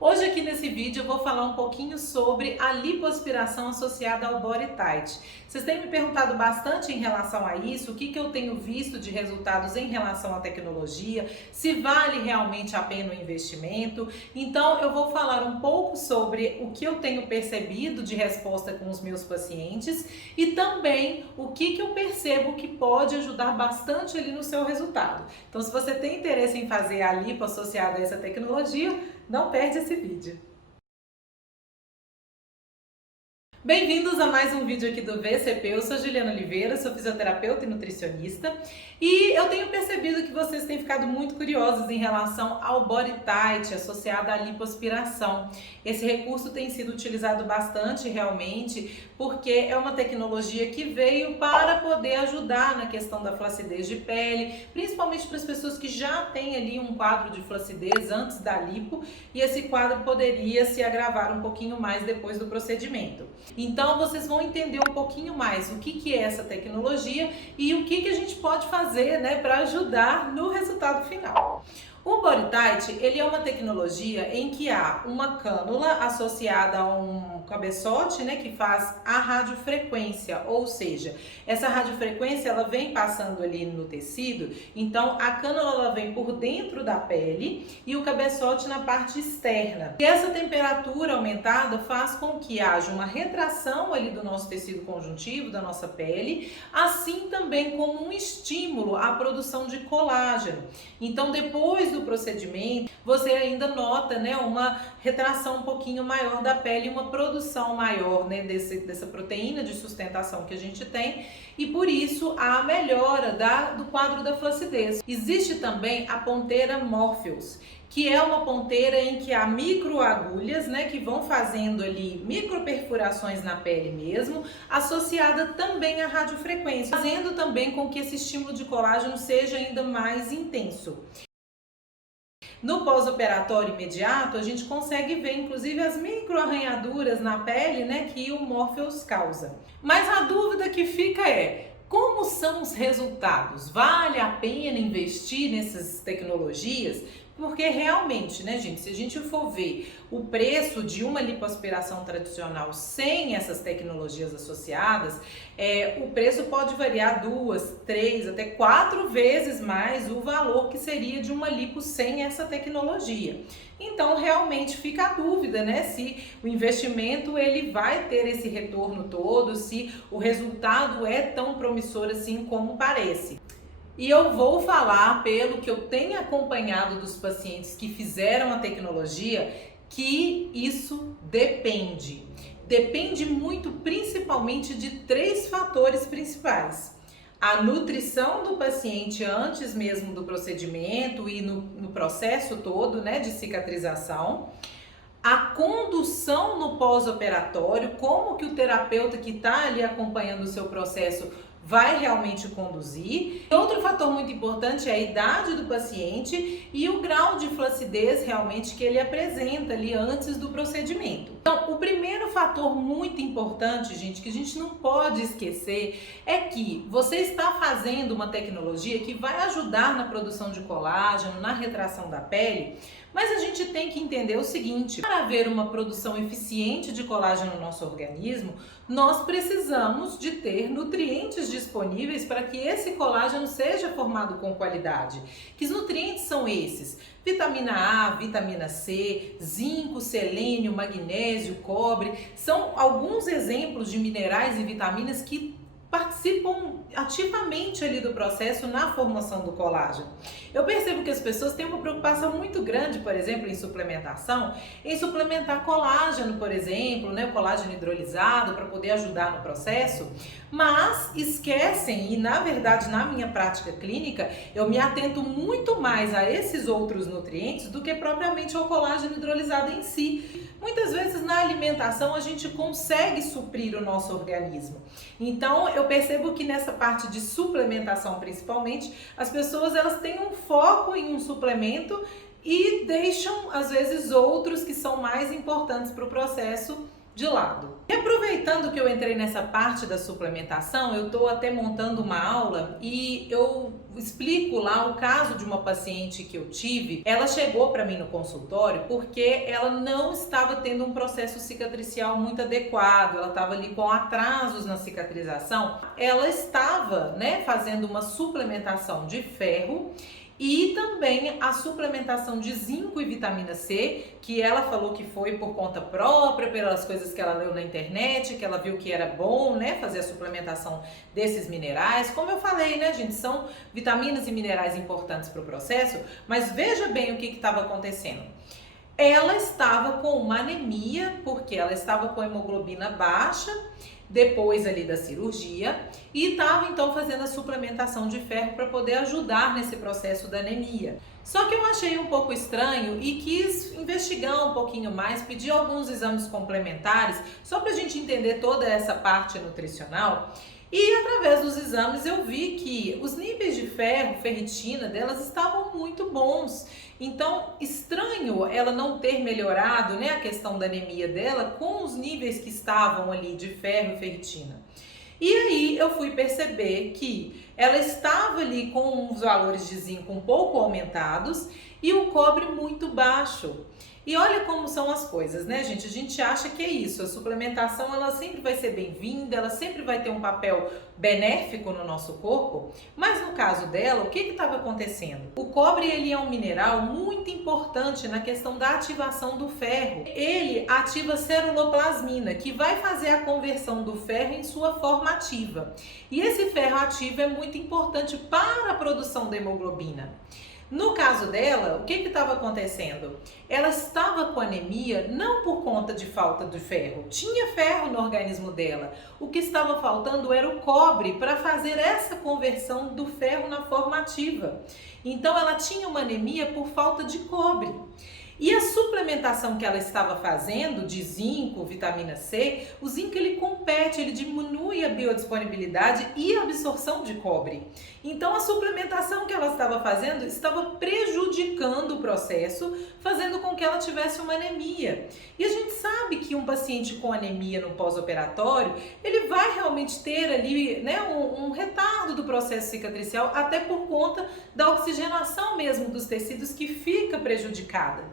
Hoje aqui nesse vídeo eu vou falar um pouquinho sobre a lipoaspiração associada ao Body Tight. Vocês têm me perguntado bastante em relação a isso, o que eu tenho visto de resultados em relação à tecnologia, se vale realmente a pena o investimento. Então eu vou falar um pouco sobre o que eu tenho percebido de resposta com os meus pacientes e também o que eu percebo que pode ajudar bastante ali no seu resultado. Então se você tem interesse em fazer a lipo associada a essa tecnologia, não perde esse vídeo. Bem-vindos a mais um vídeo aqui do VCP. Eu sou Juliana Oliveira, sou fisioterapeuta e nutricionista e eu tenho percebido que vocês têm ficado muito curiosos em relação ao Body Tight associado à lipoaspiração. Esse recurso tem sido utilizado bastante realmente porque é uma tecnologia que veio para poder ajudar na questão da flacidez de pele, principalmente para as pessoas que já têm ali um quadro de flacidez antes da lipo e esse quadro poderia se agravar um pouquinho mais depois do procedimento. Então vocês vão entender um pouquinho mais o que é essa tecnologia e o que a gente pode fazer, né, para ajudar no resultado final. O Body Tight, ele é uma tecnologia em que há uma cânula associada a um cabeçote, né, que faz a radiofrequência, ou seja, essa radiofrequência ela vem passando ali no tecido, então a cânula ela vem por dentro da pele e o cabeçote na parte externa. E essa temperatura aumentada faz com que haja uma retração ali do nosso tecido conjuntivo, da nossa pele, assim também como um estímulo à produção de colágeno. Então depois do procedimento, você ainda nota, né, uma retração um pouquinho maior da pele, uma produção maior, né, dessa proteína de sustentação que a gente tem e por isso a melhora do quadro da flacidez. Existe também a ponteira Morpheus, que é uma ponteira em que há microagulhas, né, que vão fazendo ali microperfurações na pele mesmo, associada também à radiofrequência, fazendo também com que esse estímulo de colágeno seja ainda mais intenso. No pós-operatório imediato, a gente consegue ver inclusive as microarranhaduras na pele, né, que o Morpheus causa. Mas a dúvida que fica é: como são os resultados? Vale a pena investir nessas tecnologias? Porque realmente, né, gente, se a gente for ver o preço de uma lipoaspiração tradicional sem essas tecnologias associadas, o preço pode variar 2, 3, até 4 vezes mais o valor que seria de uma lipo sem essa tecnologia. Então, realmente fica a dúvida, né, se o investimento ele vai ter esse retorno todo, se o resultado é tão promissor assim como parece. E eu vou falar, pelo que eu tenho acompanhado dos pacientes que fizeram a tecnologia, que isso depende. Depende muito, principalmente, de 3 fatores principais. A nutrição do paciente antes mesmo do procedimento e no processo todo, né, de cicatrização. A condução no pós-operatório, como que o terapeuta que está ali acompanhando o seu processo vai realmente conduzir. Outro fator muito importante é a idade do paciente e o grau de flacidez realmente que ele apresenta ali antes do procedimento. Então, o primeiro fator muito importante, gente, que a gente não pode esquecer é que você está fazendo uma tecnologia que vai ajudar na produção de colágeno, na retração da pele, mas a gente tem que entender o seguinte: para haver uma produção eficiente de colágeno no nosso organismo, nós precisamos de ter nutrientes disponíveis para que esse colágeno seja formado com qualidade. Que nutrientes são esses? Vitamina A, vitamina C, zinco, selênio, magnésio, cobre, são alguns exemplos de minerais e vitaminas que participam ativamente ali do processo na formação do colágeno. Eu percebo que as pessoas têm uma preocupação muito grande, por exemplo, em suplementação, em suplementar colágeno, por exemplo, né, colágeno hidrolisado para poder ajudar no processo, mas esquecem, e na verdade na minha prática clínica, eu me atento muito mais a esses outros nutrientes do que propriamente ao colágeno hidrolisado em si. Muitas vezes na alimentação a gente consegue suprir o nosso organismo. Então eu percebo que nessa parte de suplementação principalmente, as pessoas elas têm um foco em um suplemento e deixam às vezes outros que são mais importantes para o processo de lado. E aproveitando que eu entrei nessa parte da suplementação, eu estou até montando uma aula e eu explico lá o caso de uma paciente que eu tive. Ela chegou para mim no consultório porque ela não estava tendo um processo cicatricial muito adequado, ela estava ali com atrasos na cicatrização. Ela estava, fazendo uma suplementação de ferro e também a suplementação de zinco e vitamina C, que ela falou que foi por conta própria, pelas coisas que ela leu na internet, que ela viu que era bom, fazer a suplementação desses minerais. Como eu falei, gente, são vitaminas e minerais importantes para o processo, mas veja bem o que estava acontecendo. Ela estava com uma anemia, porque ela estava com hemoglobina baixa, depois ali da cirurgia, e estava então fazendo a suplementação de ferro para poder ajudar nesse processo da anemia. Só que eu achei um pouco estranho e quis investigar um pouquinho mais, pedir alguns exames complementares, só para a gente entender toda essa parte nutricional. E através dos exames eu vi que os níveis de ferro, ferritina delas estavam muito bons. Então, estranho ela não ter melhorado, a questão da anemia dela com os níveis que estavam ali de ferro e ferritina. E aí eu fui perceber que ela estava ali com os valores de zinco um pouco aumentados e o cobre muito baixo. E olha como são as coisas, gente? A gente acha que é isso, a suplementação ela sempre vai ser bem-vinda, ela sempre vai ter um papel benéfico no nosso corpo, mas no caso dela, o que estava acontecendo? O cobre ele é um mineral muito importante na questão da ativação do ferro. Ele ativa a ceruloplasmina, que vai fazer a conversão do ferro em sua forma ativa. E esse ferro ativo é muito importante para a produção da hemoglobina. No caso dela, o que estava acontecendo? Ela estava com anemia não por conta de falta de ferro. Tinha ferro no organismo dela. O que estava faltando era o cobre para fazer essa conversão do ferro na forma ativa. Então ela tinha uma anemia por falta de cobre. E a suplementação que ela estava fazendo de zinco, vitamina C, o zinco ele compete, ele diminui a biodisponibilidade e a absorção de cobre. Então a suplementação que ela estava fazendo estava prejudicando o processo, fazendo com que ela tivesse uma anemia. E a gente sabe que um paciente com anemia no pós-operatório, ele vai realmente ter ali um retardo do processo cicatricial, até por conta da oxigenação mesmo dos tecidos que fica prejudicada.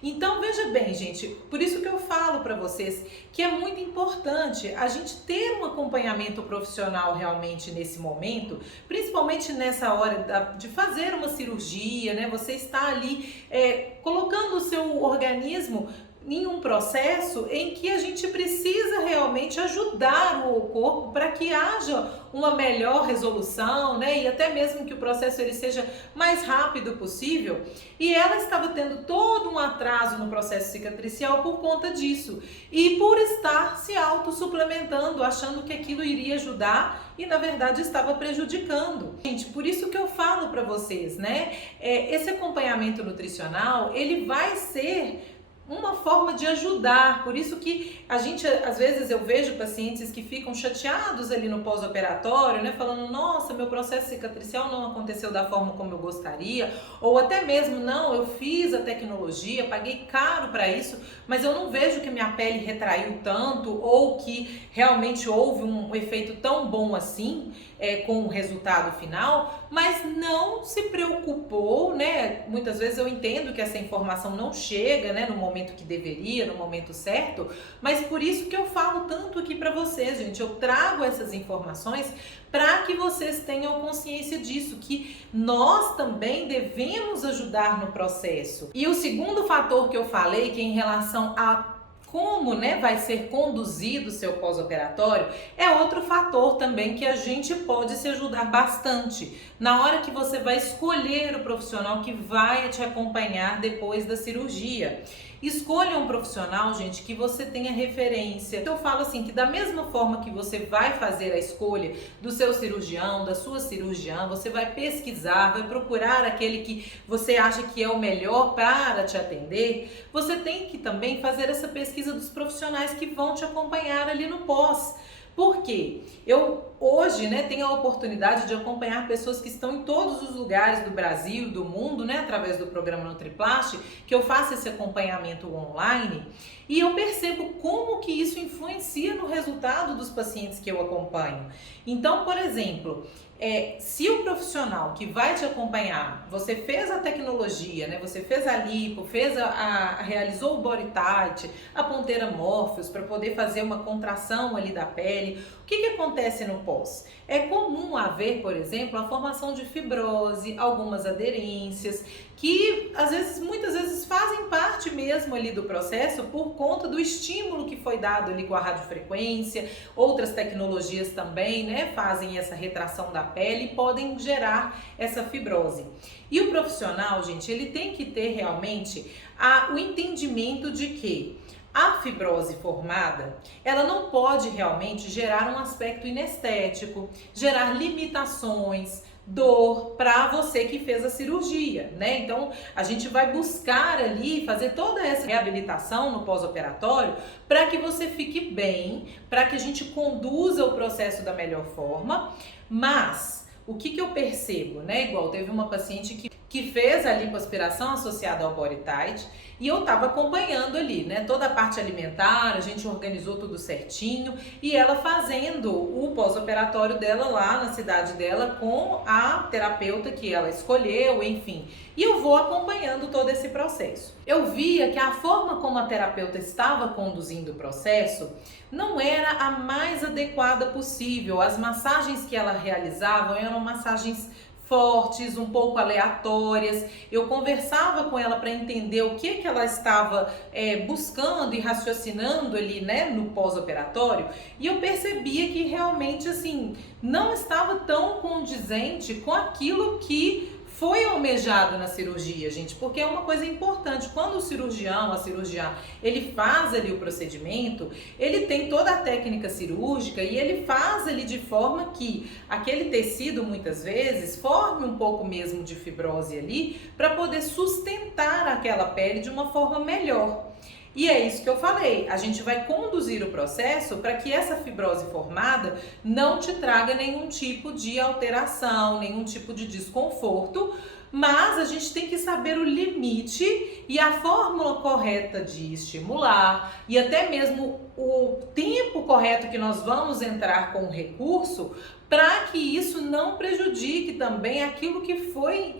Então veja bem, gente, por isso que eu falo para vocês que é muito importante a gente ter um acompanhamento profissional realmente nesse momento, principalmente nessa hora de fazer uma cirurgia, você está ali colocando o seu organismo em um processo em que a gente precisa realmente ajudar o corpo para que haja uma melhor resolução, e até mesmo que o processo ele seja mais rápido possível. E ela estava tendo todo um atraso no processo cicatricial por conta disso e por estar se autossuplementando, achando que aquilo iria ajudar e na verdade estava prejudicando. Gente, por isso que eu falo para vocês, esse acompanhamento nutricional ele vai ser uma forma de ajudar, por isso que a gente, às vezes eu vejo pacientes que ficam chateados ali no pós-operatório, falando, nossa, meu processo cicatricial não aconteceu da forma como eu gostaria, ou até mesmo, não, eu fiz a tecnologia, paguei caro para isso, mas eu não vejo que minha pele retraiu tanto, ou que realmente houve um efeito tão bom assim, com o resultado final, mas não se preocupou, muitas vezes eu entendo que essa informação não chega, no momento que deveria, no momento certo, mas por isso que eu falo tanto aqui para vocês, gente, eu trago essas informações para que vocês tenham consciência disso, que nós também devemos ajudar no processo. E o segundo fator que eu falei, que é em relação a como vai ser conduzido o seu pós-operatório, é outro fator também que a gente pode se ajudar bastante na hora que você vai escolher o profissional que vai te acompanhar depois da cirurgia. Escolha um profissional, gente, que você tenha referência. Eu falo assim, que da mesma forma que você vai fazer a escolha do seu cirurgião, da sua cirurgiã, você vai pesquisar, vai procurar aquele que você acha que é o melhor para te atender, você tem que também fazer essa pesquisa dos profissionais que vão te acompanhar ali no pós. Por quê? Eu hoje, né, tenho a oportunidade de acompanhar pessoas que estão em todos os lugares do Brasil, do mundo, né, através do programa NutriPlast, que eu faço esse acompanhamento online, e eu percebo como que isso influencia no resultado dos pacientes que eu acompanho. Então, por exemplo, se o profissional que vai te acompanhar, você fez a tecnologia, né? Você fez a lipo, realizou o body tight, a ponteira Morpheus para poder fazer uma contração ali da pele. O que acontece no pós? É comum haver, por exemplo, a formação de fibrose, algumas aderências, que muitas vezes fazem parte mesmo ali do processo por conta do estímulo que foi dado ali com a radiofrequência. Outras tecnologias também, né, fazem essa retração da pele e podem gerar essa fibrose. E o profissional, gente, ele tem que ter realmente o entendimento de que a fibrose formada, ela não pode realmente gerar um aspecto inestético, gerar limitações, dor para você que fez a cirurgia, né? Então, a gente vai buscar ali fazer toda essa reabilitação no pós-operatório para que você fique bem, para que a gente conduza o processo da melhor forma. Mas o que eu percebo, né? Igual teve uma paciente que fez a lipoaspiração associada ao body tight e eu estava acompanhando ali, né, toda a parte alimentar, a gente organizou tudo certinho e ela fazendo o pós-operatório dela lá na cidade dela com a terapeuta que ela escolheu, enfim. E eu vou acompanhando todo esse processo. Eu via que a forma como a terapeuta estava conduzindo o processo não era a mais adequada possível. As massagens que ela realizava eram massagens fortes, um pouco aleatórias. Eu conversava com ela para entender o que ela estava buscando e raciocinando ali, né, no pós-operatório, e eu percebia que realmente assim não estava tão condizente com aquilo que foi almejado na cirurgia, gente, porque é uma coisa importante. Quando a cirurgiã, ele faz ali o procedimento, ele tem toda a técnica cirúrgica e ele faz ali de forma que aquele tecido, muitas vezes, forme um pouco mesmo de fibrose ali, para poder sustentar aquela pele de uma forma melhor. E é isso que eu falei, a gente vai conduzir o processo para que essa fibrose formada não te traga nenhum tipo de alteração, nenhum tipo de desconforto, mas a gente tem que saber o limite e a fórmula correta de estimular e até mesmo o tempo correto que nós vamos entrar com o recurso para que isso não prejudique também aquilo que foi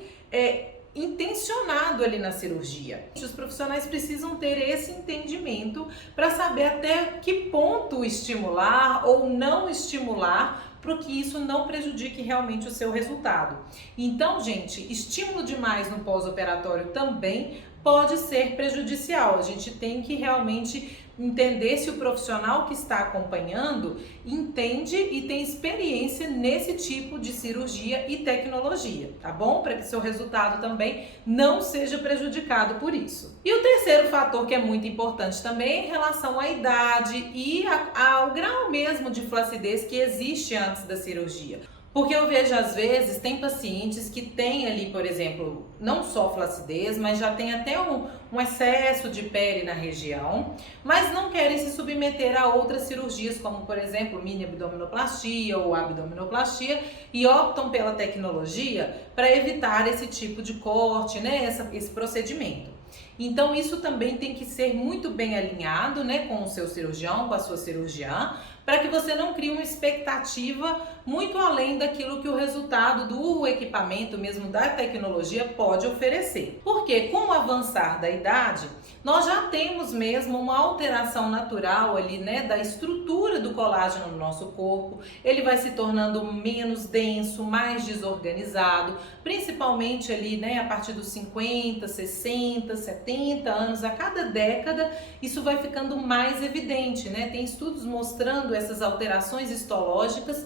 intencionado ali na cirurgia. Os profissionais precisam ter esse entendimento para saber até que ponto estimular ou não estimular para que isso não prejudique realmente o seu resultado. Então, gente, estímulo demais no pós-operatório também pode ser prejudicial. A gente tem que realmente entender se o profissional que está acompanhando entende e tem experiência nesse tipo de cirurgia e tecnologia, tá bom? Para que seu resultado também não seja prejudicado por isso. E o terceiro fator que é muito importante também é em relação à idade e ao grau mesmo de flacidez que existe antes da cirurgia. Porque eu vejo, às vezes, tem pacientes que têm ali, por exemplo, não só flacidez, mas já tem até um excesso de pele na região, mas não querem se submeter a outras cirurgias, como, por exemplo, mini abdominoplastia ou abdominoplastia, e optam pela tecnologia para evitar esse tipo de corte, né, esse procedimento. Então, isso também tem que ser muito bem alinhado, né, com o seu cirurgião, com a sua cirurgiã, para que você não crie uma expectativa muito além daquilo que o resultado do equipamento, mesmo da tecnologia, pode oferecer. Porque com o avançar da idade, nós já temos mesmo uma alteração natural ali, né, da estrutura do colágeno no nosso corpo. Ele vai se tornando menos denso, mais desorganizado, principalmente ali, né, a partir dos 50, 60, 70 anos, a cada década, isso vai ficando mais evidente, né? Tem estudos mostrando essas alterações histológicas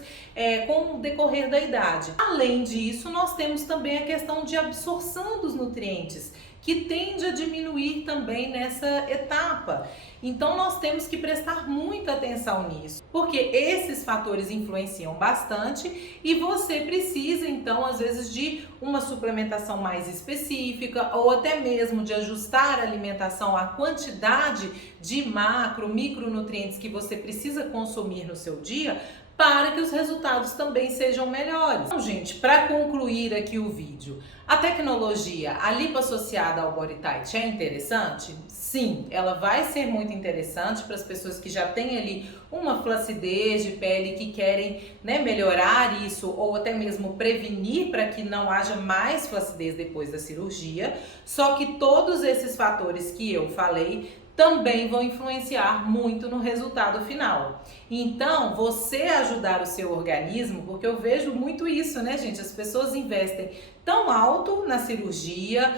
com o decorrer da idade. Além disso, nós temos também a questão de absorção dos nutrientes, que tende a diminuir também nessa etapa. Então nós temos que prestar muita atenção nisso, porque esses fatores influenciam bastante e você precisa então às vezes de uma suplementação mais específica ou até mesmo de ajustar a alimentação à quantidade de micronutrientes que você precisa consumir no seu dia para que os resultados também sejam melhores. Então, gente, para concluir aqui o vídeo, a tecnologia, a lipo associada ao Body Tight é interessante? Sim, ela vai ser muito interessante para as pessoas que já têm ali uma flacidez de pele, que querem, né, melhorar isso ou até mesmo prevenir para que não haja mais flacidez depois da cirurgia. Só que todos esses fatores que eu falei também vão influenciar muito no resultado final. Então, você ajudar o seu organismo, porque eu vejo muito isso, né, gente? As pessoas investem tão alto na cirurgia,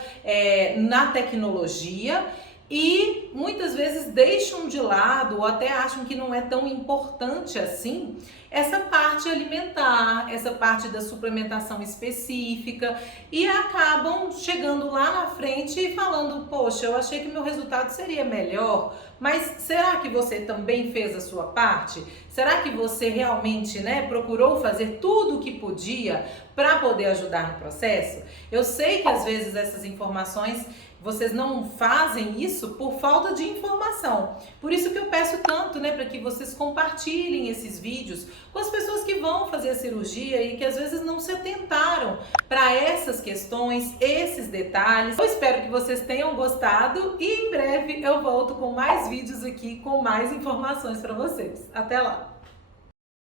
na tecnologia, e muitas vezes deixam de lado ou até acham que não é tão importante assim essa parte alimentar, essa parte da suplementação específica, e acabam chegando lá na frente e falando: poxa, eu achei que meu resultado seria melhor, mas será que você também fez a sua parte? Será que você realmente, né, procurou fazer tudo o que podia para poder ajudar no processo? Eu sei que às vezes essas informações vocês não fazem isso por falta de informação. Por isso que eu peço tanto, né, para que vocês compartilhem esses vídeos com as pessoas que vão fazer a cirurgia e que às vezes não se atentaram para essas questões, esses detalhes. Eu espero que vocês tenham gostado e em breve eu volto com mais vídeos aqui com mais informações para vocês. Até lá!